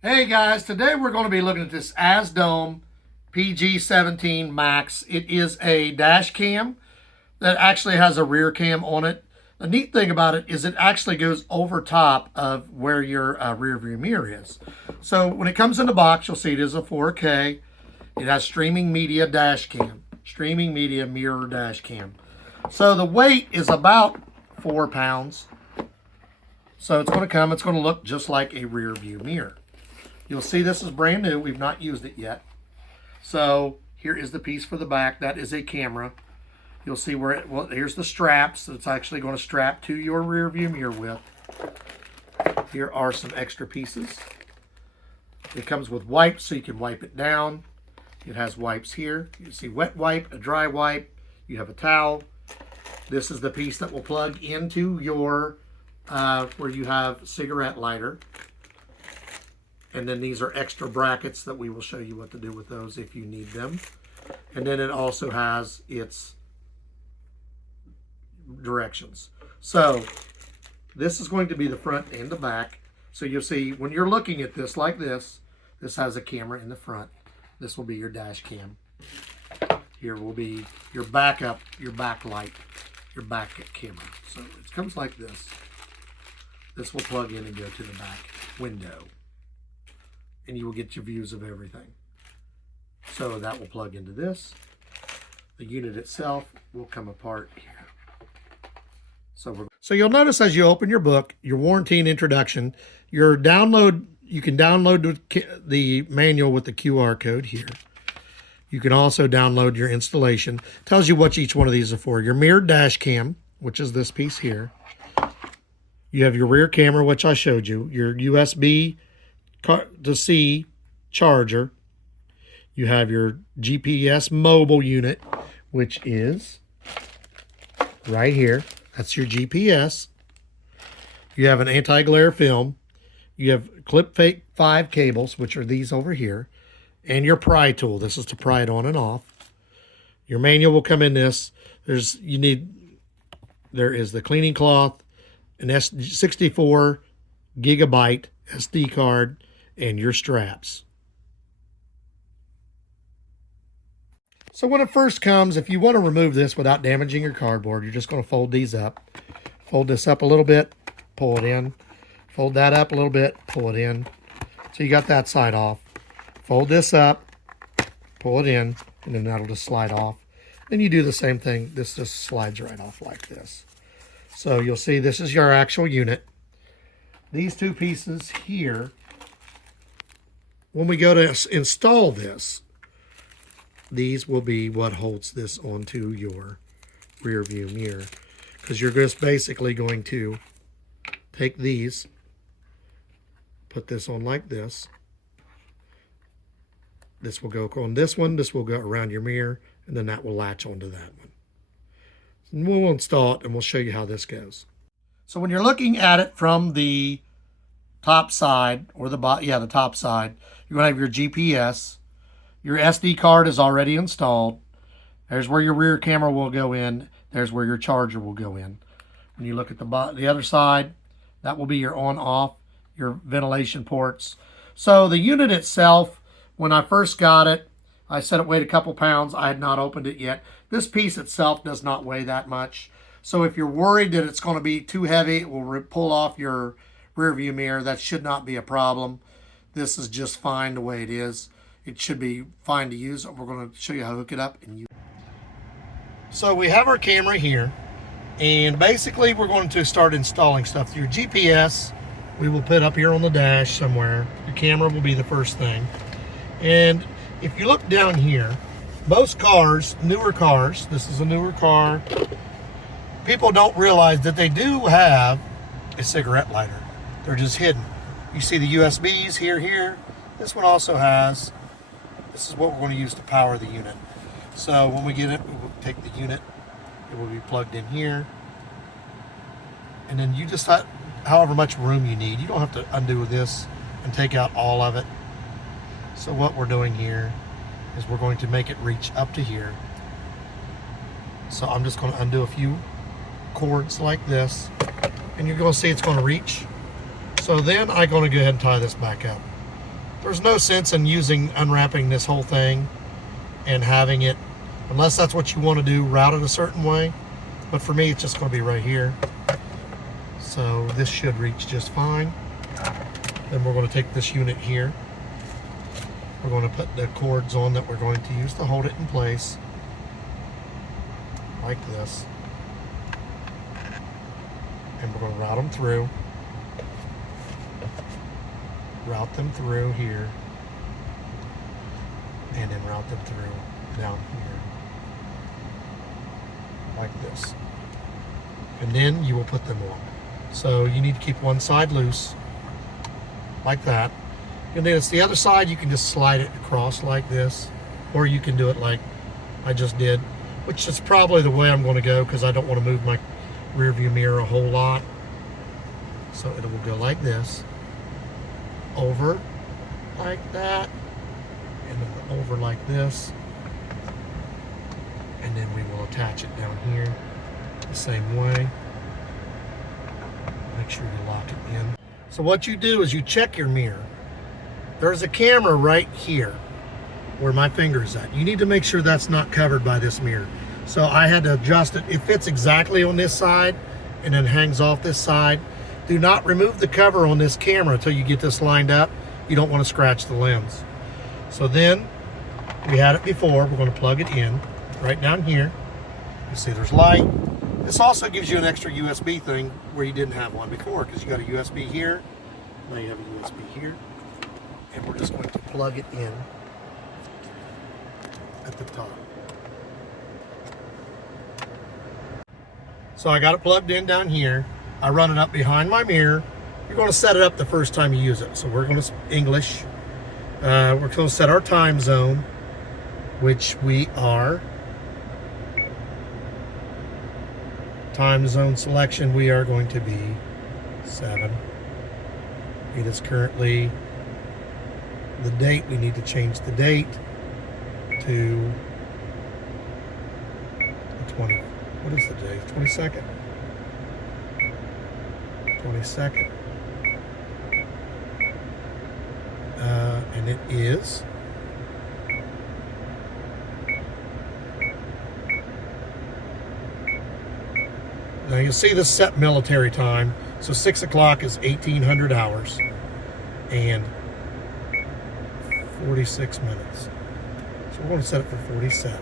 Hey guys, today we're going to be looking at this AZDOME PG17 Max. It is a dash cam that actually has a rear cam on it. The neat thing about it is it actually goes over top of where your rear view mirror is. So when it comes in the box, you'll see it is a 4K. It has streaming media dash cam, streaming media mirror dash cam. So the weight is about 4 pounds. So it's going to look just like a rear view mirror. You'll see this is brand new. We've not used it yet. So here is the piece for the back. That is a camera. You'll see where here's the straps that it's actually going to strap to your rear view mirror with. Here are some extra pieces. It comes with wipes so you can wipe it down. It has wipes here. You see wet wipe, a dry wipe. You have a towel. This is the piece that will plug into your where you have cigarette lighter. And then these are extra brackets that we will show you what to do with those if you need them. And then it also has its directions. So this is going to be the front and the back. So you'll see when you're looking at this like this, this has a camera in the front. This will be your dash cam. Here will be your backup, your backlight, your backup camera. So it comes like this. This will plug in and go to the back window, and you will get your views of everything. So that will plug into this. The unit itself will come apart here. So you'll notice as you open your book, your warranty and introduction, you can download the manual with the QR code here. You can also download your installation. It tells you what each one of these are for. Your mirrored dash cam, which is this piece here. You have your rear camera, which I showed you. Your USB to C charger. You have your GPS mobile unit, which is right here. That's your GPS. You have an anti-glare film. You have clip 5 cables, which are these over here, and your pry tool. This is to pry it on and off. Your manual will come in this. There is the cleaning cloth, an 64 gigabyte SD card, and your straps. So when it first comes, if you want to remove this without damaging your cardboard, you're just going to fold these up. Fold this up a little bit, pull it in. Fold that up a little bit, pull it in. So you got that side off. Fold this up, pull it in, and then that'll just slide off. Then you do the same thing. This just slides right off like this. So you'll see this is your actual unit. These two pieces here, when we go to install this, these will be what holds this onto your rear view mirror. Because you're just basically going to take these, put this on like this. This will go on this one, this will go around your mirror, and then that will latch onto that one. And we'll install it and we'll show you how this goes. So when you're looking at it from the top side, or the top side, you're going to have your GPS. Your SD card is already installed. There's where your rear camera will go in. There's where your charger will go in. When you look at the other side, that will be your on-off, your ventilation ports. So the unit itself, when I first got it, I said it weighed a couple pounds. I had not opened it yet. This piece itself does not weigh that much. So if you're worried that it's going to be too heavy, it will pull off your rear view mirror. That should not be a problem. This is just fine the way it is. It should be fine to use. We're going to show you how to hook it up and use. So we have our camera here, and basically we're going to start installing stuff. Your GPS we will put up here on the dash somewhere. Your camera will be the first thing. And if you look down here, most cars, newer cars, this is a newer car, people don't realize that they do have a cigarette lighter. They're just hidden. You see the USBs here. This one also has, this is what we're going to use to power the unit. So when we get it, we will take the unit, it will be plugged in here. And then you just have however much room you need. You don't have to undo this and take out all of it. So what we're doing here is we're going to make it reach up to here. So I'm just going to undo a few cords like this, and you're going to see it's going to reach. So then I'm going to go ahead and tie this back up. There's no sense in unwrapping this whole thing and having it, unless that's what you want to do, route it a certain way. But for me, it's just going to be right here. So this should reach just fine. Then we're going to take this unit here. We're going to put the cords on that we're going to use to hold it in place, like this. And we're going to route them through. Route them through here. And then route them through down here. Like this. And then you will put them on. So you need to keep one side loose, like that. And then it's the other side, you can just slide it across like this, or you can do it like I just did, which is probably the way I'm going to go because I don't want to move my rear view mirror a whole lot. So it will go like this, over like that, and then over like this, and then we will attach it down here the same way. Make sure you lock it in. So what you do is you check your mirror. There's a camera right here where my finger is at. You need to make sure that's not covered by this mirror. So I had to adjust it. It fits exactly on this side and then hangs off this side. Do not remove the cover on this camera until you get this lined up. You don't want to scratch the lens. So then, we had it before. We're going to plug it in right down here. You see there's light. This also gives you an extra USB thing where you didn't have one before, because you got a USB here. Now you have a USB here. And we're just going to plug it in at the top. So I got it plugged in down here. I run it up behind my mirror. You're going to set it up the first time you use it. So we're going to English. We're going to set our time zone, which we are. Time zone selection, we are going to be 7. It is currently the date. We need to change the date to the 20. What is the date? 22nd. 22nd. And it is now you'll see this set military time. So 6 o'clock is 1800 hours and 46 minutes. So we're going to set it for 47.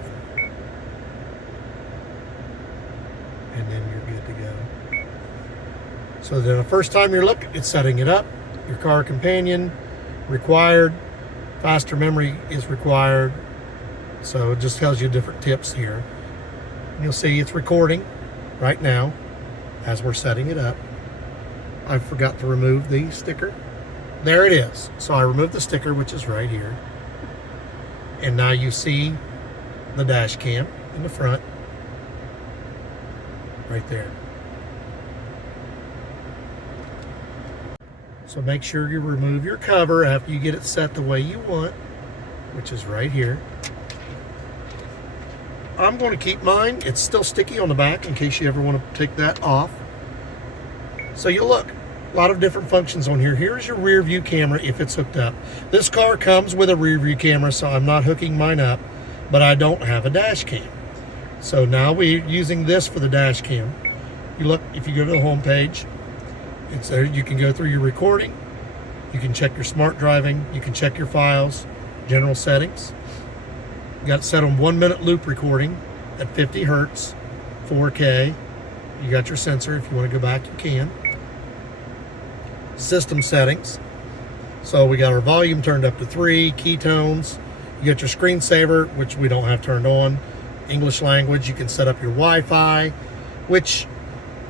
And then you're good to go. So then the first time you're looking, it's setting it up. Your car companion, required. Faster memory is required. So it just tells you different tips here. And you'll see it's recording right now as we're setting it up. I forgot to remove the sticker. There it is. So I removed the sticker, which is right here. And now you see the dash cam in the front. Right there. So make sure you remove your cover after you get it set the way you want, which is right here. I'm going to keep mine. It's still sticky on the back in case you ever want to take that off. So you look, a lot of different functions on here. Here's your rear view camera if it's hooked up. This car comes with a rear view camera, so I'm not hooking mine up, but I don't have a dash cam. So now we're using this for the dash cam. You look, if you go to the home page, it's there. You can go through your recording. You can check your smart driving. You can check your files, general settings. You got it set on 1 minute loop recording at 50 Hertz, 4K. You got your sensor. If you want to go back, you can. System settings. So we got our volume turned up to 3, keytones. You got your screensaver, which we don't have turned on. English language, you can set up your Wi-Fi, which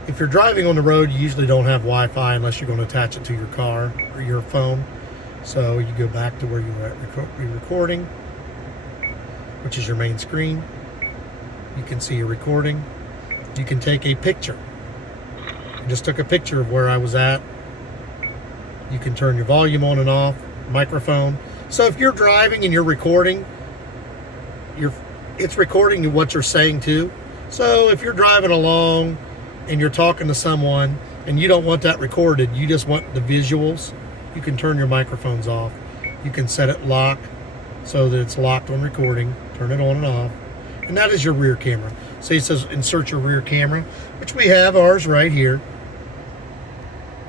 if you're driving on the road, you usually don't have Wi-Fi unless you're going to attach it to your car or your phone. So you go back to where you were at recording, which is your main screen. You can see your recording. You can take a picture. I just took a picture of where I was at. You can turn your volume on and off, microphone. So if you're driving and you're recording, it's recording what you're saying too. So if you're driving along and you're talking to someone and you don't want that recorded, you just want the visuals, you can turn your microphones off. You can set it lock so that it's locked on recording. Turn it on and off. And that is your rear camera. So it says insert your rear camera, which we have ours right here.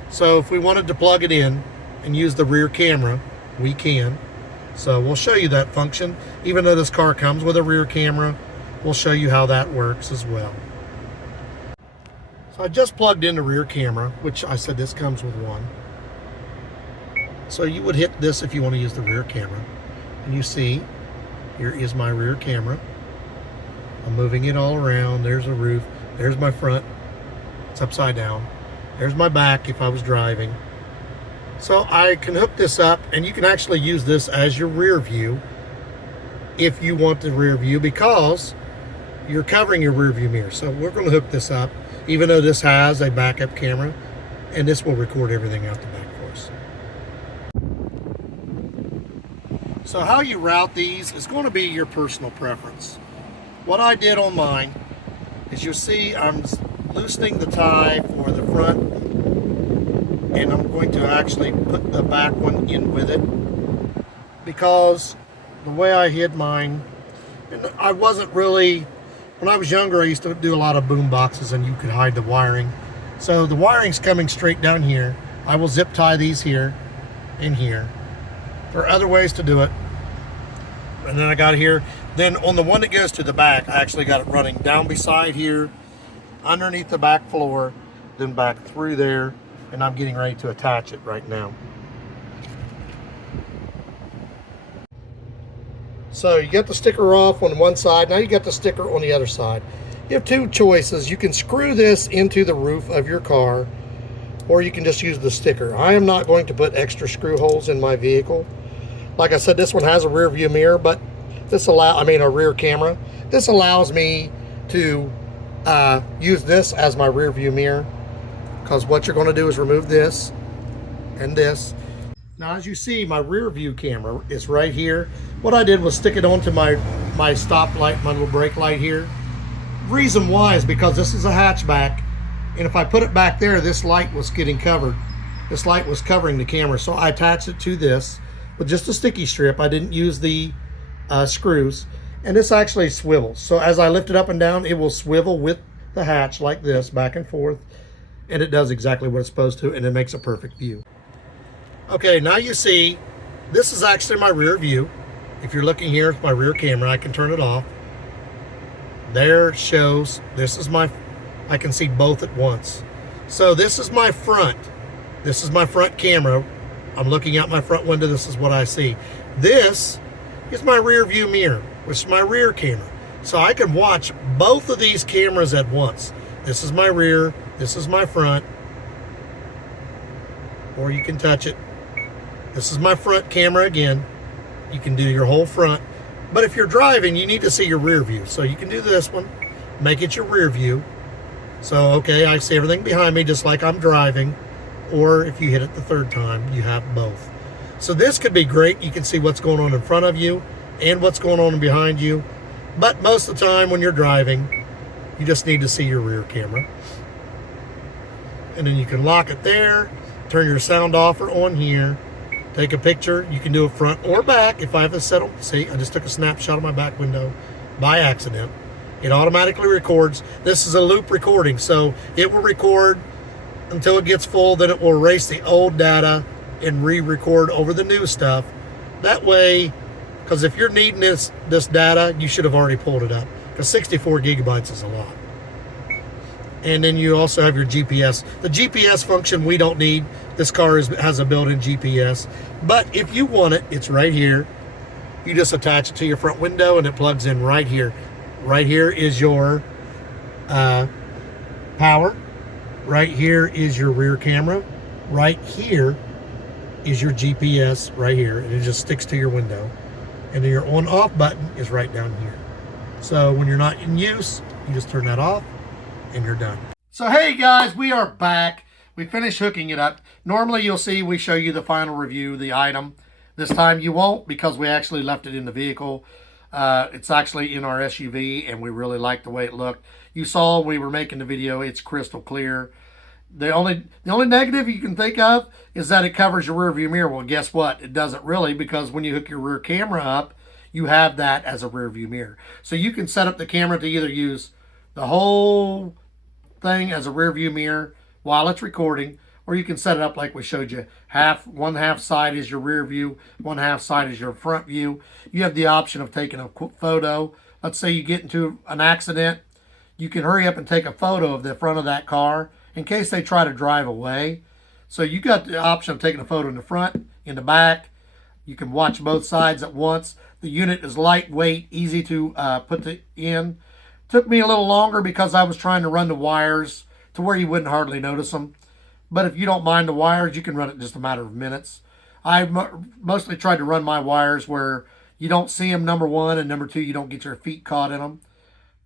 So if we wanted to plug it in and use the rear camera, we can. So we'll show you that function. Even though this car comes with a rear camera, we'll show you how that works as well. So I just plugged in the rear camera, which I said this comes with one. So you would hit this if you want to use the rear camera. And you see, here is my rear camera. I'm moving it all around. There's a roof. There's my front. It's upside down. There's my back if I was driving. So I can hook this up, and you can actually use this as your rear view if you want the rear view, because you're covering your rear view mirror. So we're going to hook this up, even though this has a backup camera, and this will record everything out the back for us. So how you route these is going to be your personal preference. What I did on mine is, you'll see I'm loosening the tie for the front, and I'm going to actually put the back one in with it, because the way I hid mine, and I wasn't really, when I was younger I used to do a lot of boom boxes and you could hide the wiring. So the wiring's coming straight down here. I will zip tie these here and here. There are other ways to do it. And then I got it here. Then on the one that goes to the back, I actually got it running down beside here, underneath the back floor, then back through there, and I'm getting ready to attach it right now. So you got the sticker off on one side, now you got the sticker on the other side. You have two choices. You can screw this into the roof of your car, or you can just use the sticker. I am not going to put extra screw holes in my vehicle. Like I said, this one has a rear view mirror, but this a rear camera. This allows me to use this as my rear view mirror, because what you're going to do is remove this and this. Now, as you see, my rear view camera is right here. What I did was stick it onto my stop light, my little brake light here. Reason why is because this is a hatchback, and if I put it back there, this light was getting covered. This light was covering the camera, so I attached it to this with just a sticky strip. I didn't use the screws, and this actually swivels. So as I lift it up and down, it will swivel with the hatch like this, back and forth, and it does exactly what it's supposed to, and it makes a perfect view. Okay, now you see, this is actually my rear view. If you're looking here with my rear camera, I can turn it off. There it shows, this is I can see both at once. So this is my front. This is my front camera. I'm looking out my front window, this is what I see. This is my rear view mirror, which is my rear camera. So I can watch both of these cameras at once. This is my rear, this is my front, or you can touch it. This is my front camera again. You can do your whole front. But if you're driving, you need to see your rear view. So you can do this one, make it your rear view. So, okay, I see everything behind me just like I'm driving. Or if you hit it the third time, you have both. So this could be great. You can see what's going on in front of you and what's going on behind you. But most of the time when you're driving, you just need to see your rear camera. And then you can lock it there, turn your sound off or on here, take a picture. You can do it front or back. If I have to settle, see, I just took a snapshot of my back window by accident. It automatically records. This is a loop recording, so it will record until it gets full, then it will erase the old data and re-record over the new stuff. That way, because if you're needing this data, you should have already pulled it up, because 64 gigabytes is a lot. And then you also have your GPS. The GPS function we don't need. This car has a built-in GPS. But if you want it, it's right here. You just attach it to your front window and it plugs in right here. Right here is your power. Right here is your rear camera. Right here is your GPS right here. And it just sticks to your window. And then your on-off button is right down here. So when you're not in use, you just turn that off and you're done. So hey guys, we are back. We finished hooking it up. Normally you'll see we show you the final review, the item. This time you won't, because we actually left it in the vehicle. It's actually in our SUV and we really like the way it looked. You saw when we were making the video, it's crystal clear. The only negative you can think of is that it covers your rear view mirror. Well, guess what? It doesn't really, because when you hook your rear camera up, you have that as a rear view mirror. So you can set up the camera to either use the whole thing as a rear view mirror while it's recording, or you can set it up like we showed you. One half side is your rear view, one half side is your front view. You have the option of taking a photo. Let's say you get into an accident, you can hurry up and take a photo of the front of that car in case they try to drive away. So you got the option of taking a photo in the front, in the back. You can watch both sides at once. The unit is lightweight, easy to put in. Took me a little longer because I was trying to run the wires to where you wouldn't hardly notice them. But if you don't mind the wires, you can run it in just a matter of minutes. I mostly tried to run my wires where you don't see them, number one, and number two, you don't get your feet caught in them.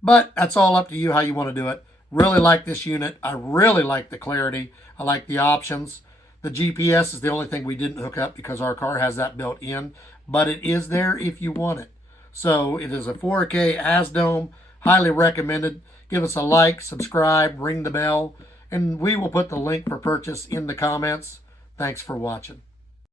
But that's all up to you how you want to do it. Really like this unit. I really like the clarity. I like the options. The GPS is the only thing we didn't hook up because our car has that built in, but it is there if you want it. So it is a 4K AZDOME, highly recommended. Give us a like, subscribe, ring the bell, and we will put the link for purchase in the comments. Thanks for watching.